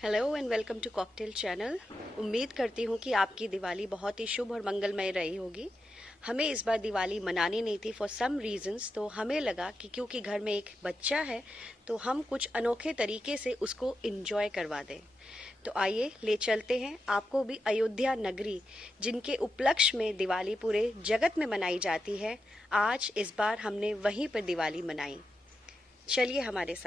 Hello and welcome to cocktail channel. उम्मीद करती हूँ कि आपकी दिवाली बहुत ही शुभ और मंगलमय रही होगी। हमें इस बार दिवाली मनानी नहीं थी फॉर सम रीजंस, तो हमें लगा कि क्योंकि घर में एक बच्चा है तो हम कुछ अनोखे तरीके से उसको एंजॉय करवा दें। तो आइए ले चलते हैं आपको भी अयोध्या नगरी, जिनके उपलक्ष्य में दिवाली पूरे जगत में मनाई जाती है। आज इस बार हमने वहीं पर दिवाली मनाई। चलिए हमारे साथ।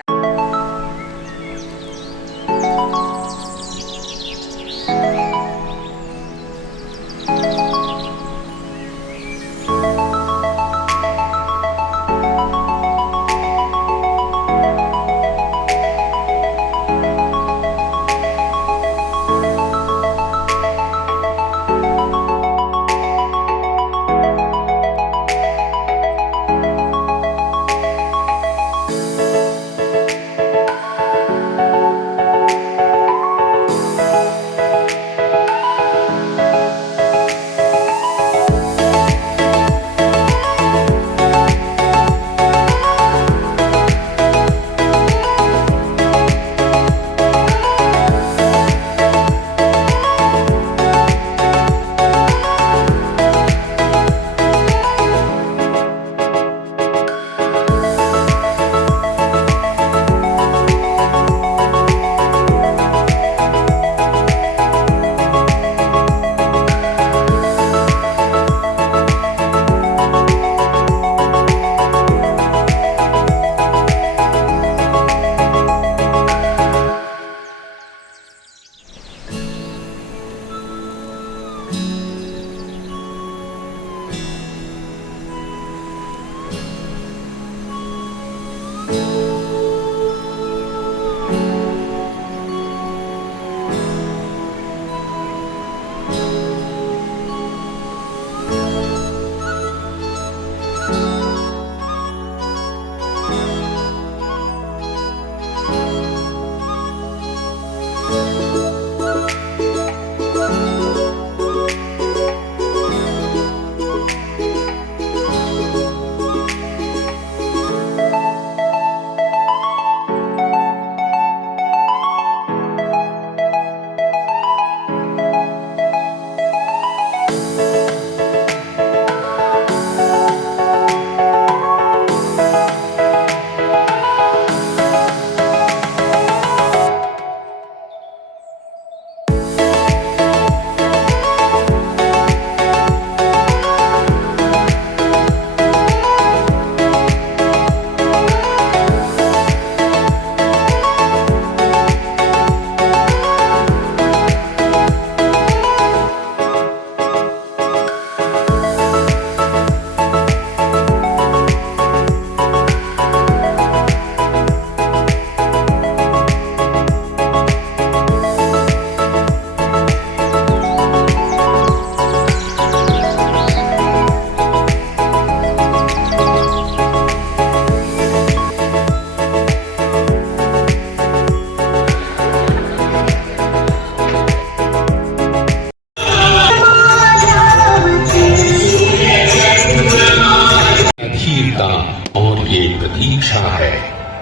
और ये प्रतीक्षा है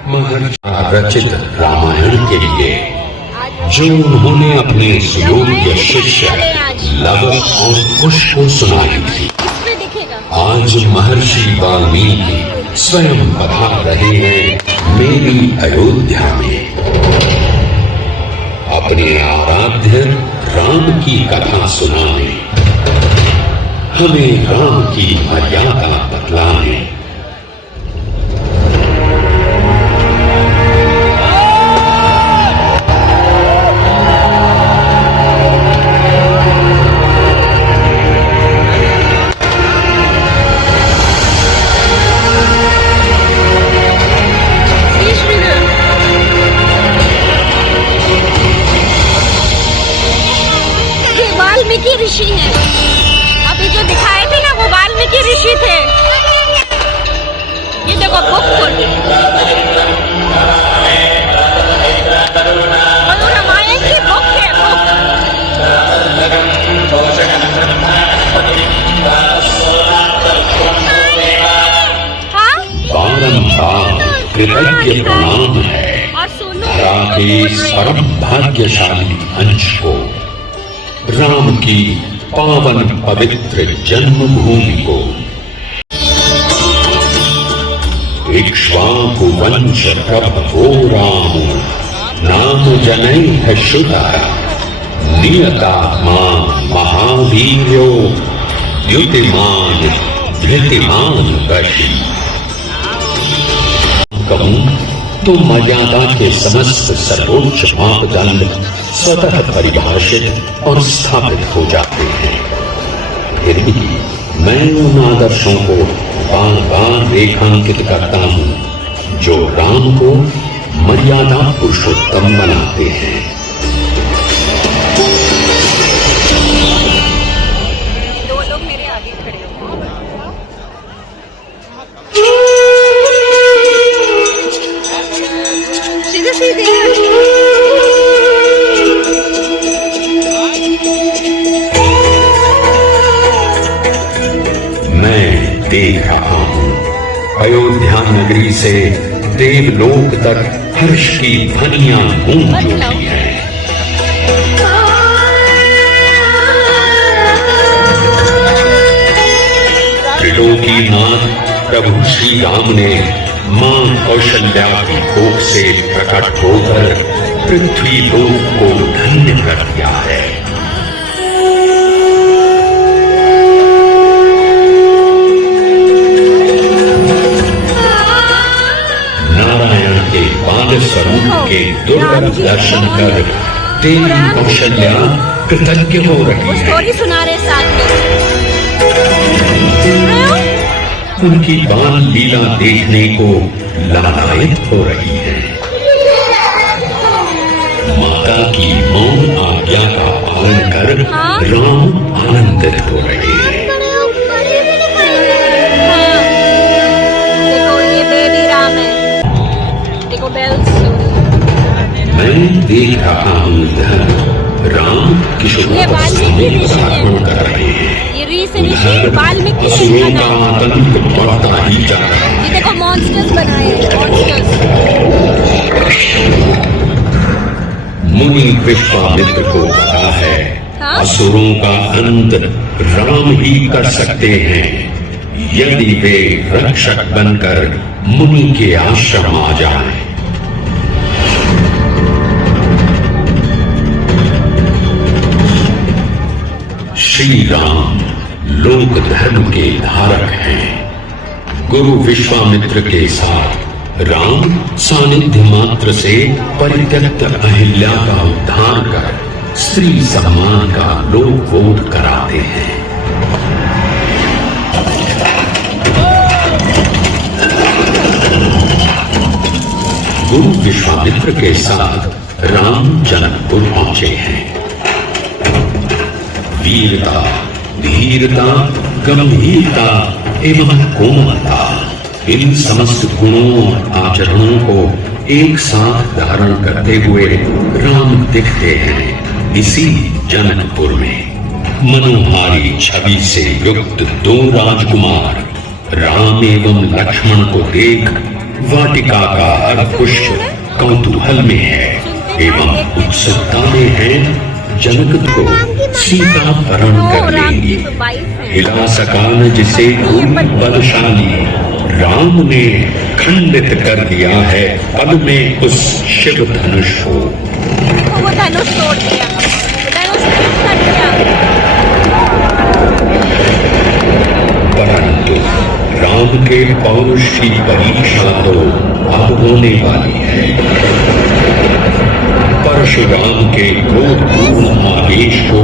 महर्षि रचित रामायण के लिए, जो उन्होंने अपने सुयोग्य शिष्य लव और कुश को सुनाई थी। आज महर्षि वाल्मीकि स्वयं पधार रहे हैं मेरी अयोध्या में, अपने आराध्य राम की कथा सुनाने, हमें राम की मर्यादा बतलाने। वाल्मीकि ऋषि हैं। अभी जो दिखाए थे ना वो वाल्मीकि ऋषि थे। ये देखो बुक खोल, रामायण की बुक है, बारंबार कृतज्ञ प्रणाम है। और सुनो, धरा के इस परम भाग्यशाली अंश को, राम की पावन पवित्र जन्मभूमि को, इक्ष्वाकु वंश प्रभवो रामो नाम जनैः श्रुतः नियतात्मा महावीर्यो द्युतिमान धृतिमान वशी। कहूं तो मर्यादा के समस्त सर्वोच्च मापदंड स्वतः परिभाषित और स्थापित हो जाते हैं। फिर भी मैं उन आदर्शों को बार बार रेखांकित करता हूं जो राम को मर्यादा पुरुषोत्तम बनाते हैं। दो लोग मेरे आगे खड़े हो। सीधे सीधे मैं देख रहा हूं अयोध्या नगरी से देवलोक तक हर्ष की ध्वनियां गूंज उठी हैं। त्रिलोकीनाथ प्रभु श्री राम ने मां कौशल्या की कोख से प्रकट होकर पृथ्वी लोक को धन्य कर दिया है। स्वरूप के दुर्लभ दर्शन कर देवी कौशल्या कृतज्ञ हो रही है। स्टोरी सुना रहे साथ में। उनकी बाल लीला देखने को लालायित हो रही है। माता की मौन आज्ञा का पालन कर राम आनंदित हो रहे हैं। देखो ये बेबी राम है। देखो बेल्स। मैं देख रहा हूँ इधर राम किशोर पदार्पण कर रहे हैं। ये ऋषि वाल्मीकि असुरों का आतंक बढ़ता ही जा रहा है। ये देखो मॉन्स्टर्स बनाए हैं, मॉन्स्टर्स। मुनि विश्वामित्र को पता है असुरों का अंत राम ही कर सकते हैं यदि वे रक्षक बनकर मुनि के आश्रम आ जाएं। श्री राम लोक धर्म के धारक हैं। गुरु विश्वामित्र के साथ राम सानिध्य मात्र से परित्यक्त अहिल्या का उद्धार कर स्त्री सम्मान का लोकबोध कराते हैं। गुरु विश्वामित्र के साथ राम जनकपुर पहुंचे हैं। वीरता, धीरता, गंभीरता एवं कोमलता, इन समस्त गुणों और आचरणों को एक साथ धारण करते हुए राम दिखते हैं इसी जनकपुर में। मनोहारी छवि से युक्त दो राजकुमार राम एवं लक्ष्मण को देख वाटिका का हर पुष्प कौतूहल में है एवं उत्सुकता में है जनक को सीता वरण कर लेंगी। हिला सका न जिसे कोई बलशाली, राम ने खंडित कर दिया है पल में उस शिव धनुष को। वो धनुष तोड़ दिया, धनुष कट गया। परंतु राम के पौरुष की परीक्षा तो अब होने वाली है। परशुराम के क्रोधपूर्ण आदेश को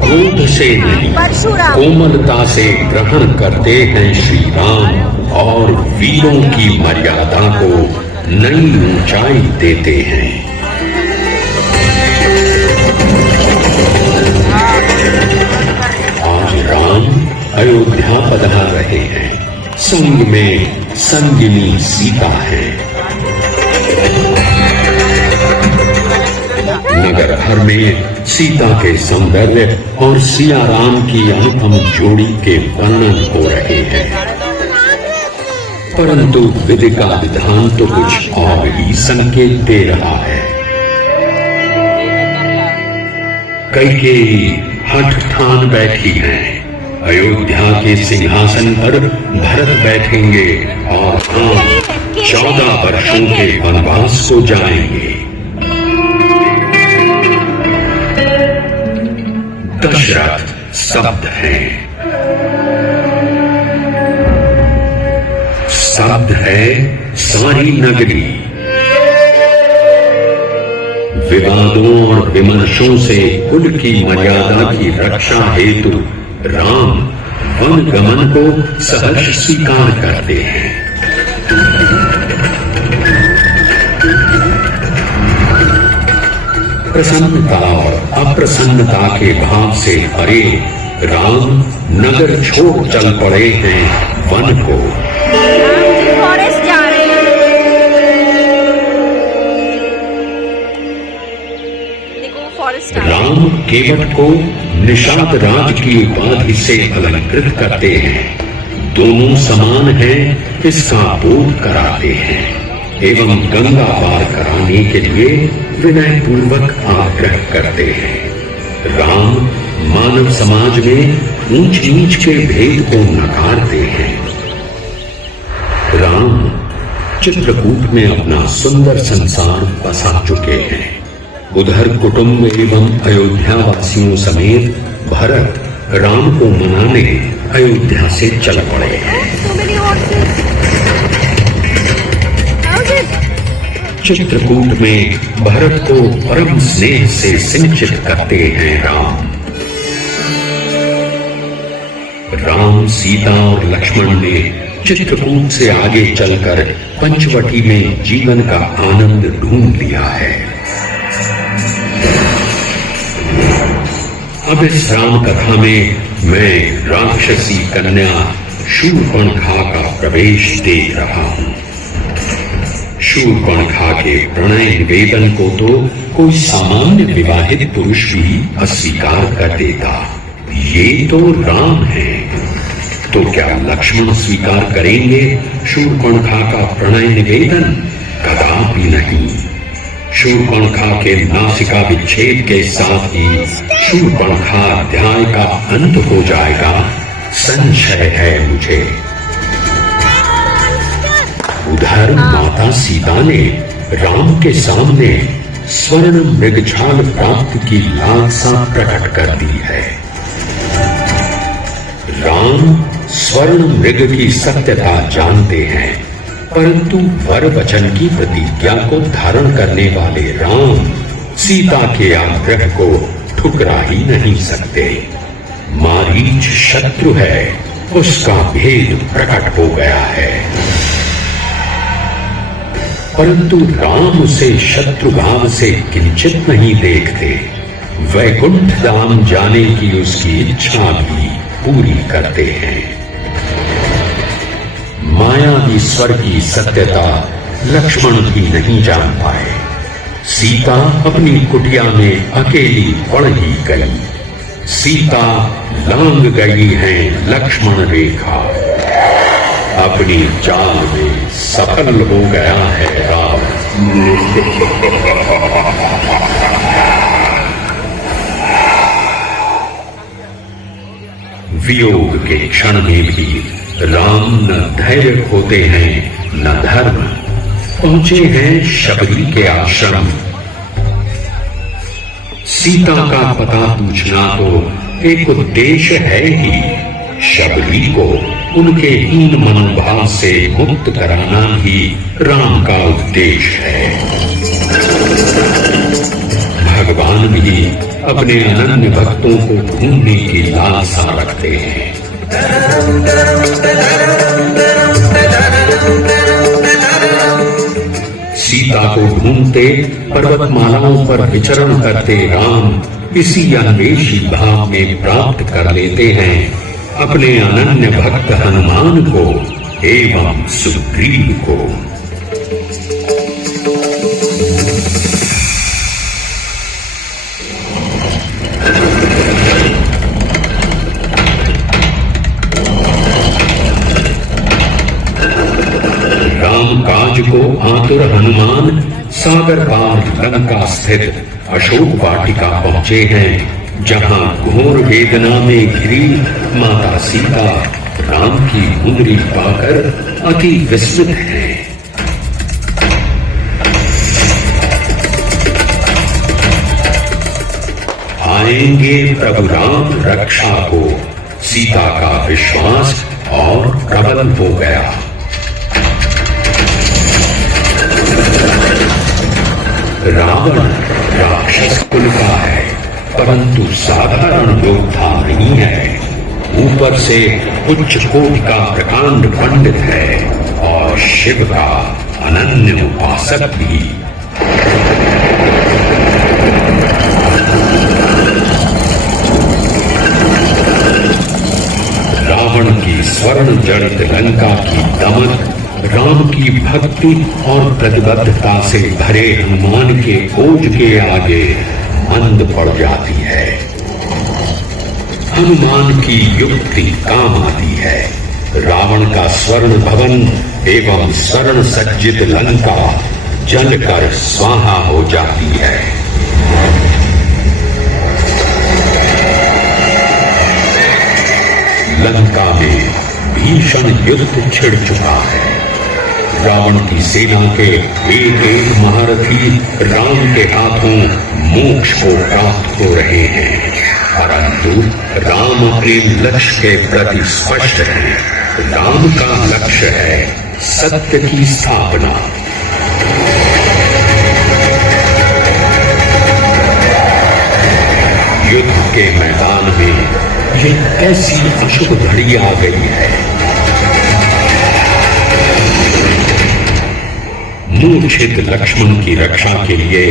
क्रोध से नहीं कोमलता से ग्रहण करते हैं श्री राम और वीरों की मर्यादा को नई ऊंचाई देते हैं। आज राम अयोध्या पधार रहे हैं। संग में संगिनी सीता है। नगर भर में सीता के सौंदर्य और सिया राम की अनुपम जोड़ी के वर्णन हो रहे हैं। परंतु विधि का विधान तो कुछ और ही संकेत दे रहा है। कैकेयी हठ ठान बैठी हैं। अयोध्या के सिंहासन पर भरत बैठेंगे और राम 14 वर्षों के वनवास को जाएंगे। दशरथ स्तब्ध हैं। स्तब्ध है सारी नगरी। विवादों और विमर्शों से कुल की मर्यादा की रक्षा हेतु राम वन गमन को सहर्ष स्वीकार करते हैं। प्रसन्नता और अप्रसन्नता के भाव से परे राम नगर छोड़ चल पड़े हैं वन को। फॉरेस्ट जा रहे हैं। देखो फॉरेस्ट राम केवट को निषाद राज की उपाधि से अलंकृत करते हैं। दोनों समान हैं इसका बोध कराते हैं एवं गंगा पार कराने के लिए विनय पूर्वक आग्रह करते हैं। राम मानव समाज में ऊंच नीच के भेद को नकारते हैं। राम चित्रकूट में अपना सुंदर संसार बसा चुके हैं। उधर कुटुंब एवं अयोध्या वासियों समेत भरत राम को मनाने अयोध्या से चल पड़े हैं। चित्रकूट में भरत को परम स्नेह से सिंचित करते हैं राम, सीता और लक्ष्मण ने चित्रकूट से आगे चलकर पंचवटी में जीवन का आनंद ढूंढ लिया है। अब इस राम कथा में मैं राक्षसी कन्या शूर्पणखा का प्रवेश देख रहा हूं। शूर्पणखा के प्रणय निवेदन को तो कोई सामान्य विवाहित पुरुष भी अस्वीकार कर देता। ये तो राम है, तो क्या लक्ष्मण स्वीकार करेंगे शूर्पणखा का प्रणय निवेदन? कदापि नहीं। शूर्पणखा के नासिका विच्छेद के साथ ही शूर्पणखा अध्याय का अंत हो जाएगा, संशय है मुझे। उधर माता सीता ने राम के सामने स्वर्ण मृगछाल प्राप्त की लालसा प्रकट कर दी है। राम स्वर्ण मृग की सत्यता जानते हैं, परंतु वर वचन की प्रतिज्ञा को धारण करने वाले राम सीता के आग्रह को ठुकरा ही नहीं सकते। मारीच शत्रु है, उसका भेद प्रकट हो गया है, परंतु राम उसे शत्रु भाव से किंचित नहीं देखते। वैकुंठ धाम जाने की उसकी इच्छा भी पूरी करते हैं। मायावीश्वर की सत्यता लक्ष्मण भी नहीं जान पाए। सीता अपनी कुटिया में अकेली पड़ ही गई। सीता लांग गई है लक्ष्मण रेखा। अपनी चाल में सफल हो गया है राम। वियोग के क्षण में भी राम न धैर्य खोते हैं न धर्म। पहुंचे हैं शबरी के आश्रम। सीता का पता पूछना तो एक उद्देश्य है ही। शबरी को उनके हीन मनोभाव से मुक्त कराना ही राम का उद्देश्य है। भगवान भी अपने अनन्य भक्तों को ढूंढने की लालसा रखते हैं। सीता को ढूंढते पर्वतमालाओं पर विचरण करते राम इसी अन्वेषी भाव में प्राप्त कर लेते हैं अपने अनन्य भक्त हनुमान को एवं सुग्रीव को। रामकाज को आतुर हनुमान सागर पार लंका स्थित अशोक वाटिका पहुंचे हैं जहां घोर वेदना में घिरी माता सीता राम की मुंदरी पाकर अति विस्मित है। आएंगे प्रभु राम रक्षा को, सीता का विश्वास और प्रबल हो गया। रावण राक्षस कुल का है, परंतु साधारण योद्धा नहीं है। ऊपर से उच्च कोटि का प्रकांड पंडित है और शिव का अनन्य उपासक भी। रावण की स्वर्ण जड़ित लंका की दमक राम की भक्ति और प्रतिबद्धता से भरे हनुमान के ओज के आगे मंद पड़ जाती है। हनुमान की युक्ति काम आती है। रावण का स्वर्ण भवन एवं स्वर्ण सज्जित लंका जलकर स्वाहा हो जाती है। लंका में भीषण युद्ध छिड़ चुका है। रावण की सेना के एक एक महारथी राम के हाथों मोक्ष को प्राप्त हो रहे हैं, परंतु राम अपने लक्ष्य के प्रति स्पष्ट है। राम का लक्ष्य है सत्य की स्थापना। युद्ध के मैदान में ये कैसी अशुभ घड़ी आ गई है। मूर्छित लक्ष्मण की रक्षा के लिए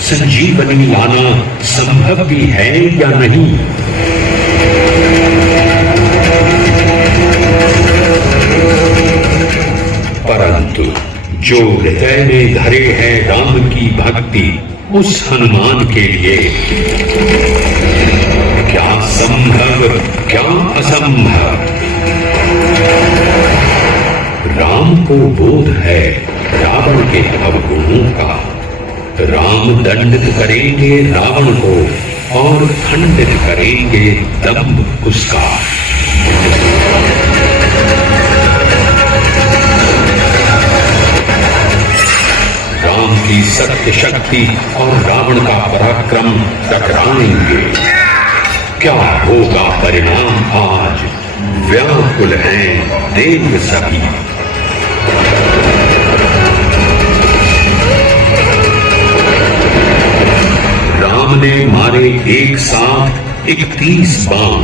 संजीवनी लाना संभव भी है या नहीं? परंतु जो हृदय में धरे है राम की भक्ति, उस हनुमान के लिए क्या संभव क्या असंभव। राम को बोध है रावण के अवगुणों का। राम दंडित करेंगे रावण को और खंडित करेंगे दंभ उसका। राम की सत्य शक्ति और रावण का पराक्रम टकराएंगे। क्या होगा परिणाम आज? व्याकुल हैं देव सभी। राम ने मारे एक साथ 31 बाण।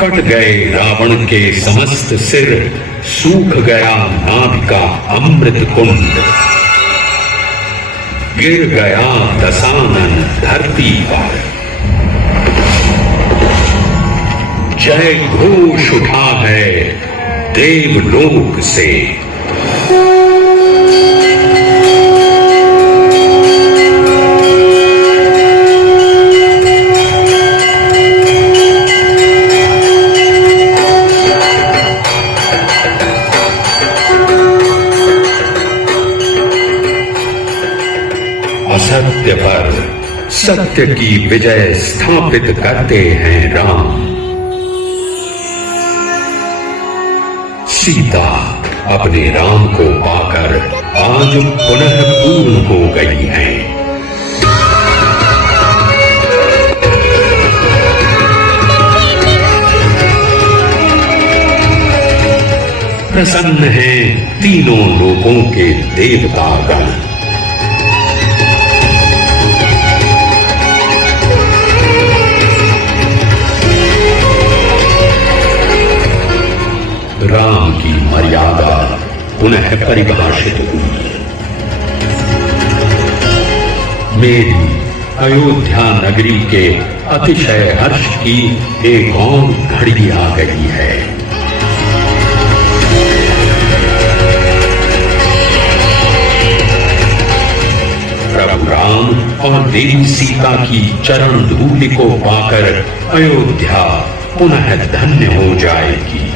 कट गए रावण के समस्त सिर, सूख गया नाभि का अमृत कुंड। गिर गया दशानन धरती पर। जय घोष उठा है देवलोक से। असत्य पर सत्य की विजय स्थापित करते हैं राम। सीता अपने राम को पाकर आज पुनः पूर्ण हो गई है। प्रसन्न हैं तीनों लोकों के देवतागण। राम की मर्यादा पुनः परिभाषित हुई। मेरी अयोध्या नगरी के अतिशय हर्ष की एक और घड़ी आ गई है। प्रभु राम और देवी सीता की चरण धूलि को पाकर अयोध्या पुनः धन्य हो जाएगी।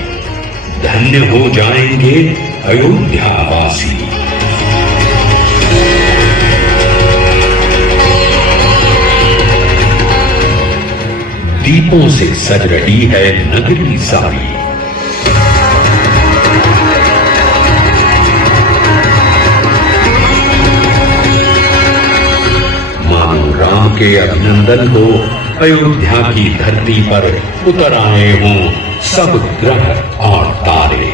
धन्य हो जाएंगे अयोध्यावासी। दीपों से सज रही है नगरी सारी। मानो राम के अभिनंदन को अयोध्या की धरती पर उतर आए हों सब ग्रह और तारे।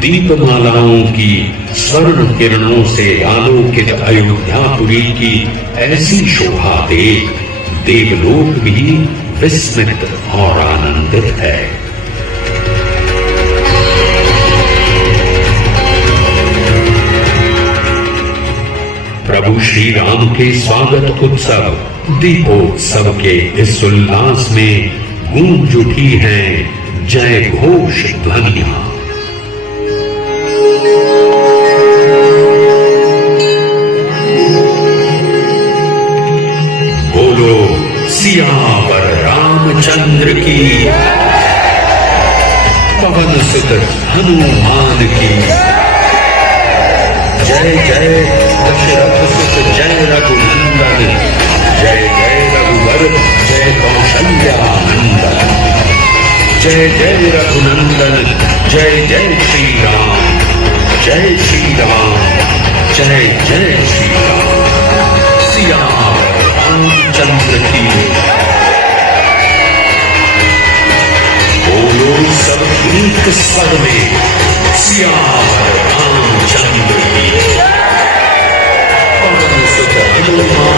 दीपमालाओं की स्वर्ण किरणों से आलोकित अयोध्यापुरी की ऐसी शोभा देख देवलोक भी विस्मित और आनंदित है। प्रभु श्री राम के स्वागत उत्सव दीपोत्सव के इस उल्लास में गूंज उठी हैं जय घोष ध्वनियां। बोलो सियावर रामचंद्र की, पवन सुत हनुमान की। जय जय दशरथ सुत जय रघुनंदन, जय जय रघुवर जय कौशल्या नंदन। जय जय रघुनंदन जय जय श्री राम, जय श्री राम जय जय श्री राम। सियावर रामचंद्र की। बोलो सब एक स्वर में सियावर रामचंद्र की। पवन सुत हनुमान